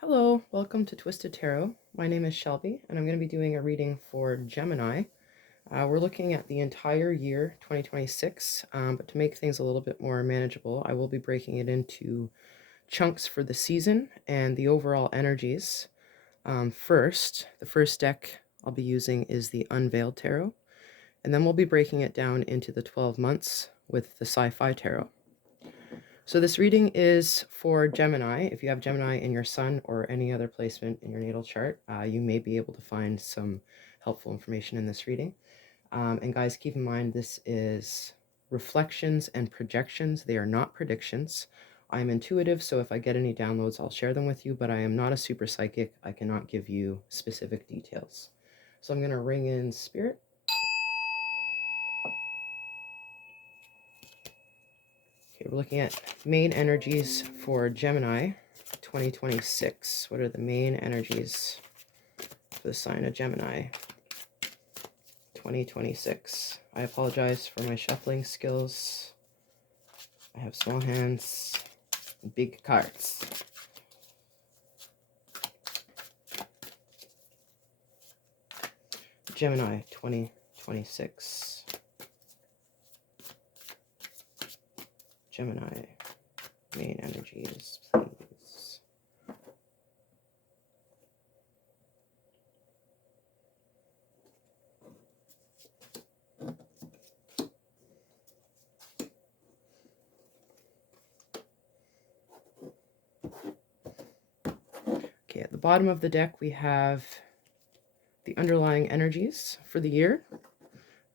Hello, welcome to Twisted Tarot. My name is Shelby, and I'm going to be doing a reading for Gemini. We're looking at the entire year 2026, but to make things a little bit more manageable, I will be breaking it into chunks for the season and the overall energies. The first deck I'll be using is the Unveiled Tarot, and then we'll be breaking it down into the 12 months with the Sci-Fi Tarot. So this reading is for Gemini. If you have Gemini in your sun or any other placement in your natal chart, you may be able to find some helpful information in this reading. And guys, keep in mind, this is reflections and projections. They are not predictions. I'm intuitive, so if I get any downloads, I'll share them with you, but I am not a super psychic. I cannot give you specific details. So I'm going to ring in spirit. Okay, we're looking at main energies for Gemini 2026. What are the main energies for the sign of Gemini 2026? I apologize for my shuffling skills. I have small hands, big cards. Gemini 2026. Gemini, main energies, please. Okay, at the bottom of the deck, we have the underlying energies for the year.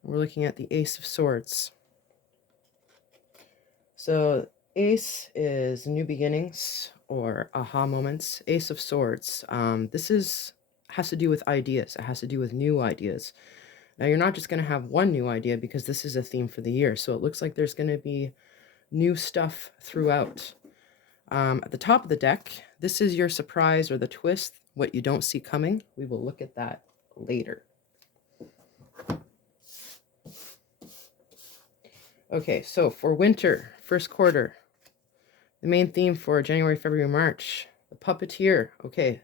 We're looking at the Ace of Swords. So Ace is new beginnings or aha moments. Ace of Swords. Has to do with ideas. It has to do with new ideas. Now you're not just going to have one new idea because this is a theme for the year. So it looks like there's going to be new stuff throughout. At the top of the deck, this is your surprise or the twist, what you don't see coming. We will look at that later. Okay, so for winter, first quarter, the main theme for January, February, March, the Puppeteer. Okay,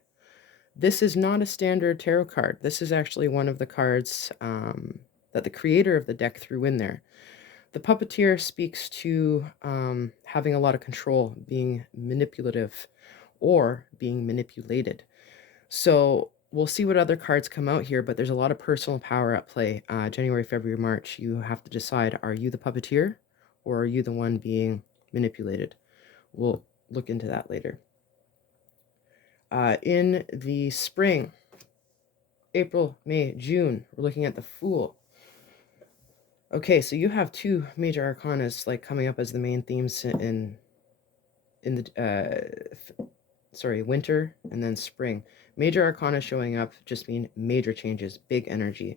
this is not a standard tarot card. This is actually one of the cards that the creator of the deck threw in there. The Puppeteer speaks to having a lot of control, being manipulative, or being manipulated. So we'll see what other cards come out here, but there's a lot of personal power at play. January, February, March, you have to decide, are you the puppeteer or are you the one being manipulated? We'll look into that later. In the spring, April, May, June, we're looking at the Fool. Okay, so you have two major arcanas like coming up as the main themes in the winter and then spring. Major arcana showing up just mean major changes, big energy.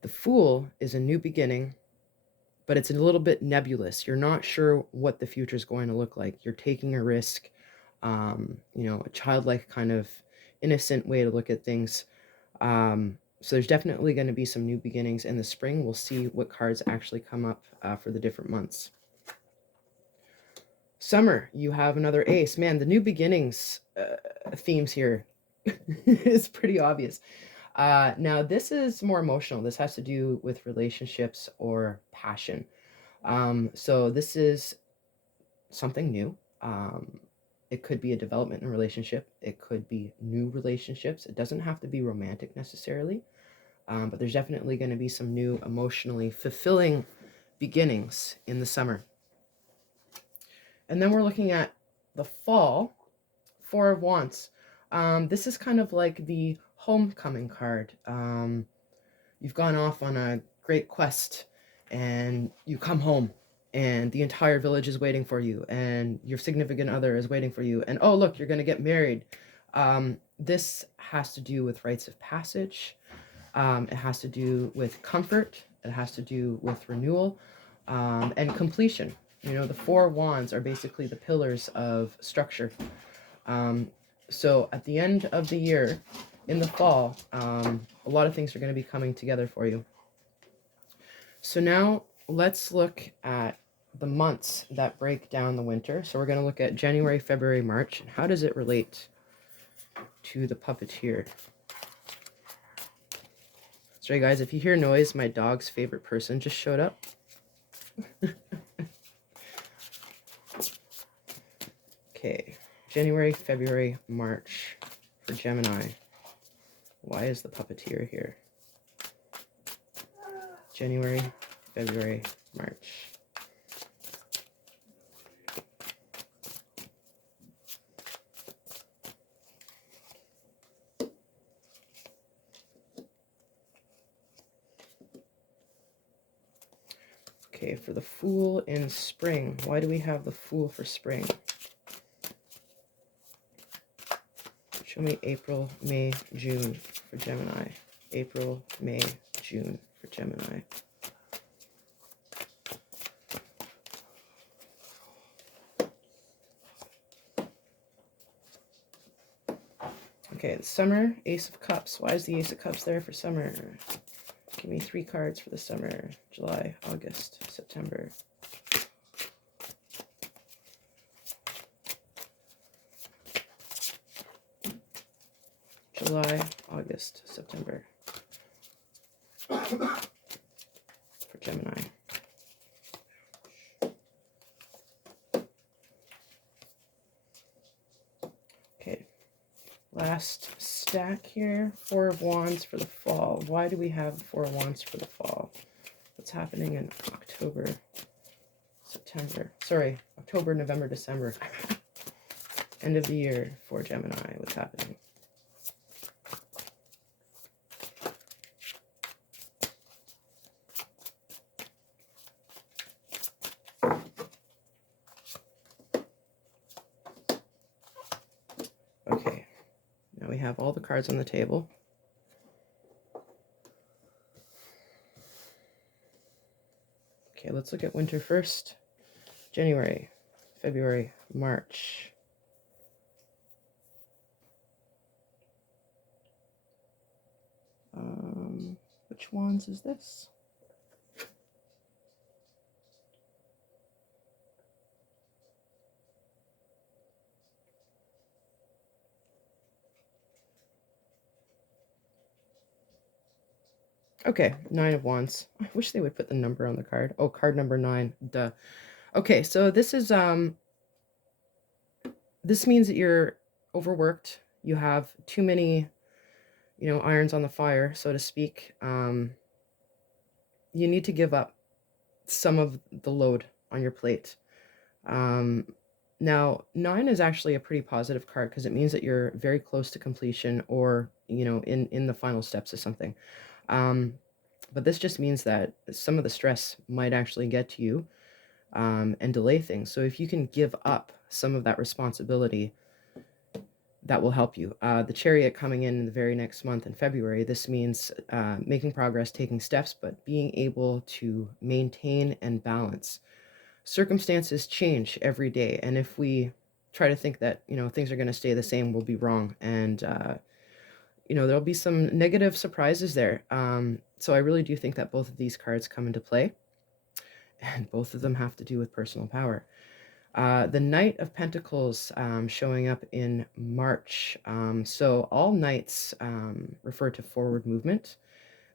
The Fool is a new beginning, but it's a little bit nebulous. You're not sure what the future is going to look like. You're taking a risk, a childlike kind of innocent way to look at things. So there's definitely going to be some new beginnings in the spring. We'll see what cards actually come up for the different months. Summer, you have another ace. Man, the new beginnings themes here is pretty obvious. Now, this is more emotional. This has to do with relationships or passion. So this is something new. It could be a development in a relationship. It could be new relationships. It doesn't have to be romantic necessarily, but there's definitely going to be some new emotionally fulfilling beginnings in the summer. And then we're looking at the fall, Four of Wands. This is kind of like the homecoming card. You've gone off on a great quest and you come home and the entire village is waiting for you and your significant other is waiting for you. And oh, look, you're going to get married. This has to do with rites of passage. It has to do with comfort. It has to do with renewal and completion. The Four Wands are basically the pillars of structure. So at the end of the year, in the fall, a lot of things are going to be coming together for you. So now let's look at the months that break down the winter. So we're going to look at January, February, March. How does it relate to the puppeteer. Sorry guys, if you hear noise, my dog's favorite person just showed up. Okay, January, February, March for Gemini. Why is the puppeteer here? January, February, March. Okay, for the Fool in spring. Why do we have the Fool for spring? Show me April, May, June for Gemini. April, May, June for Gemini. Okay, the summer, Ace of Cups. Why is the Ace of Cups there for summer? Give me 3 cards for the summer. July, August, September. July, August, September. For Gemini. Okay. Last stack here, 4 of Wands for the fall. Why do we have 4 of Wands for the fall? What's happening in October, September? Sorry, October, November, December. End of the year for Gemini. What's happening? Okay, now we have all the cards on the table. Okay, let's look at winter first. January, February, March. Which wands is this? Okay, 9 of Wands. I wish they would put the number on the card. Oh, card number 9. Duh. Okay, so this is this means that you're overworked. You have too many, irons on the fire, so to speak. You need to give up some of the load on your plate. Now, 9 is actually a pretty positive card because it means that you're very close to completion or, in the final steps of something. But this just means that some of the stress might actually get to you and delay things. So if you can give up some of that responsibility, that will help you. The Chariot coming in the very next month in February, this means making progress, taking steps, but being able to maintain and balance. Circumstances change every day, and if we try to think that things are going to stay the same, we'll be wrong, and there'll be some negative surprises there. So I really do think that both of these cards come into play, and both of them have to do with personal power. The Knight of Pentacles showing up in March. So all knights refer to forward movement.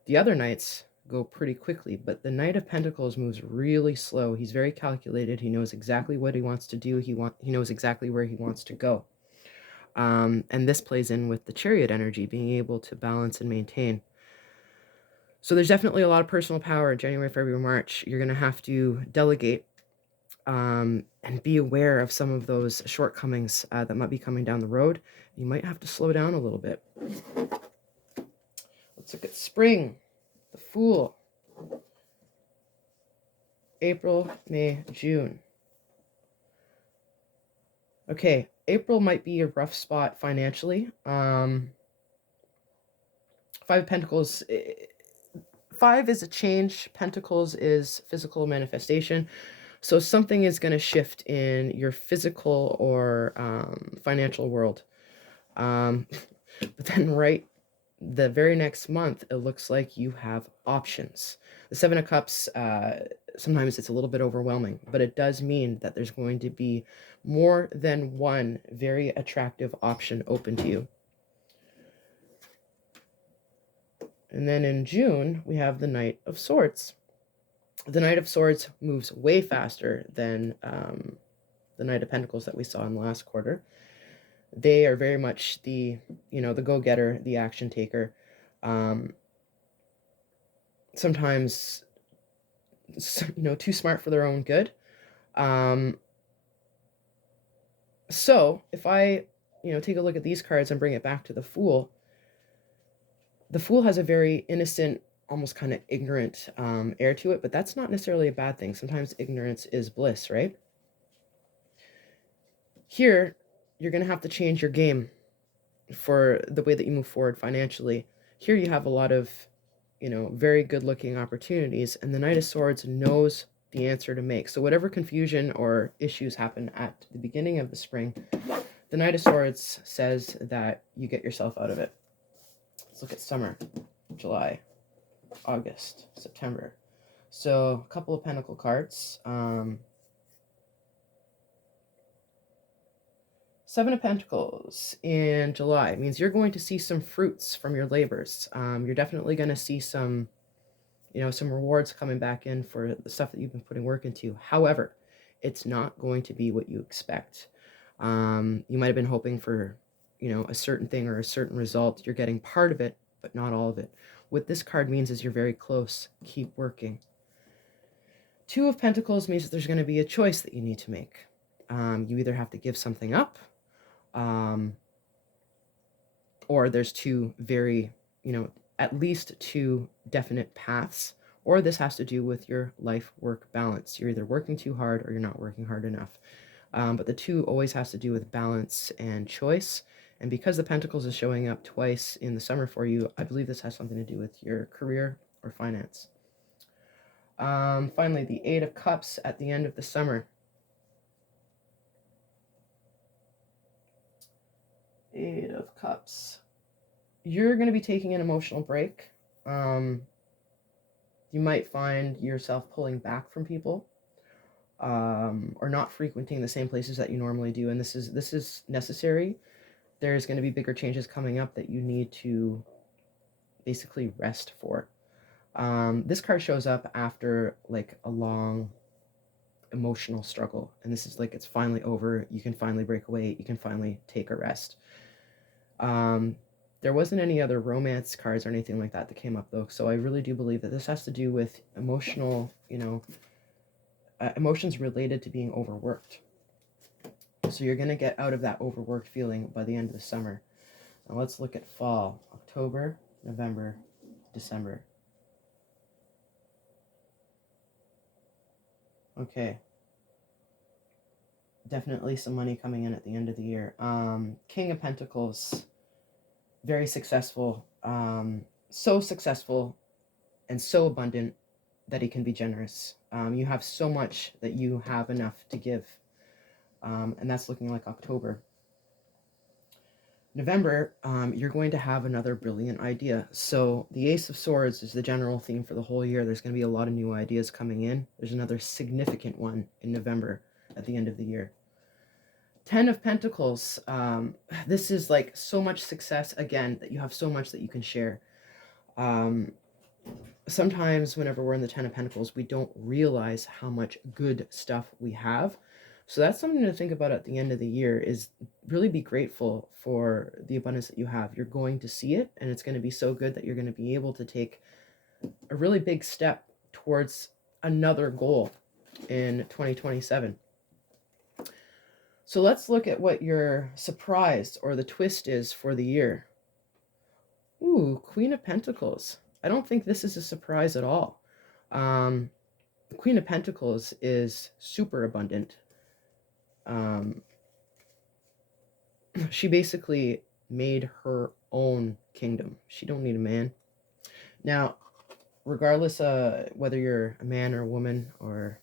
The other knights go pretty quickly, but the Knight of Pentacles moves really slow. He's very calculated. He knows exactly what he wants to do. He knows exactly where he wants to go. And this plays in with the Chariot energy, being able to balance and maintain. So there's definitely a lot of personal power in January, February, March. You're going to have to delegate and be aware of some of those shortcomings that might be coming down the road. You might have to slow down a little bit. Let's look at spring. The Fool. April, May, June. Okay, April might be a rough spot financially. 5 of Pentacles. 5 is a change. Pentacles is physical manifestation. So something is going to shift in your physical or financial world. But then the very next month, it looks like you have options. The 7 of Cups, sometimes it's a little bit overwhelming, but it does mean that there's going to be more than one very attractive option open to you. And then in June, we have the Knight of Swords. The Knight of Swords moves way faster than the Knight of Pentacles that we saw in the last quarter. They are very much the, the go-getter, the action taker. Sometimes, too smart for their own good. So if I, take a look at these cards and bring it back to the Fool has a very innocent, almost kind of ignorant air to it, but that's not necessarily a bad thing. Sometimes ignorance is bliss, right? Here, you're going to have to change your game for the way that you move forward financially. Here you have a lot of, very good looking opportunities, and the Knight of Swords knows the answer to make. So whatever confusion or issues happen at the beginning of the spring, the Knight of Swords says that you get yourself out of it. Let's look at summer, July, August, September. So a couple of Pentacle cards. Seven of Pentacles in July means you're going to see some fruits from your labors. You're definitely going to see some, some rewards coming back in for the stuff that you've been putting work into. However, it's not going to be what you expect. You might have been hoping for, a certain thing or a certain result. You're getting part of it, but not all of it. What this card means is you're very close. Keep working. Two of Pentacles means that there's going to be a choice that you need to make. You either have to give something up, or there's two very, at least two definite paths, or this has to do with your life-work balance. You're either working too hard or you're not working hard enough. But the two always has to do with balance and choice. And because the Pentacles is showing up twice in the summer for you, I believe this has something to do with your career or finance. Finally, the Eight of Cups at the end of the summer. Eight of Cups. You're going to be taking an emotional break. You might find yourself pulling back from people, or not frequenting the same places that you normally do. And this is necessary. There's going to be bigger changes coming up that you need to basically rest for. This card shows up after like a long emotional struggle, and this is like it's finally over. You can finally break away. You can finally take a rest. There wasn't any other romance cards or anything like that came up though, so I really do believe that this has to do with emotional, emotions related to being overworked. So you're going to get out of that overworked feeling by the end of the summer. Now let's look at fall. October, November, December. Okay. Definitely some money coming in at the end of the year. King of Pentacles, very successful. So successful and so abundant that he can be generous. You have so much that you have enough to give. And that's looking like October. November, you're going to have another brilliant idea. So the Ace of Swords is the general theme for the whole year. There's going to be a lot of new ideas coming in. There's another significant one in November at the end of the year. 10 of Pentacles. This is like so much success, again, that you have so much that you can share. Sometimes whenever we're in the 10 of Pentacles, we don't realize how much good stuff we have. So that's something to think about at the end of the year, is really be grateful for the abundance that you have. You're going to see it, and it's going to be so good that you're going to be able to take a really big step towards another goal in 2027. So let's look at what your surprise or the twist is for the year. Ooh, Queen of Pentacles. I don't think this is a surprise at all. The Queen of Pentacles is super abundant. She basically made her own kingdom. She don't need a man. Now, regardless of whether you're a man or a woman or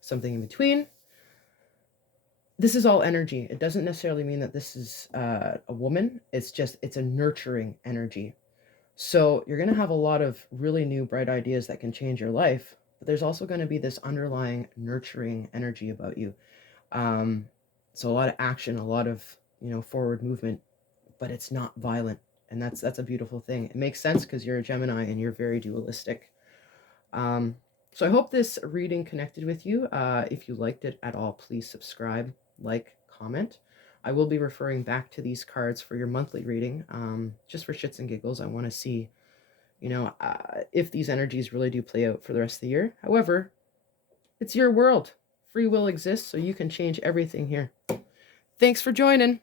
something in between, this is all energy. It doesn't necessarily mean that this is a woman. It's a nurturing energy. So you're going to have a lot of really new bright ideas that can change your life, but there's also going to be this underlying nurturing energy about you. So a lot of action, a lot of, forward movement, but it's not violent. And that's a beautiful thing. It makes sense because you're a Gemini and you're very dualistic. So I hope this reading connected with you. If you liked it at all, please subscribe, like, comment. I will be referring back to these cards for your monthly reading, just for shits and giggles. I want to see, if these energies really do play out for the rest of the year. However, it's your world. Free will exists, so you can change everything here. Thanks for joining.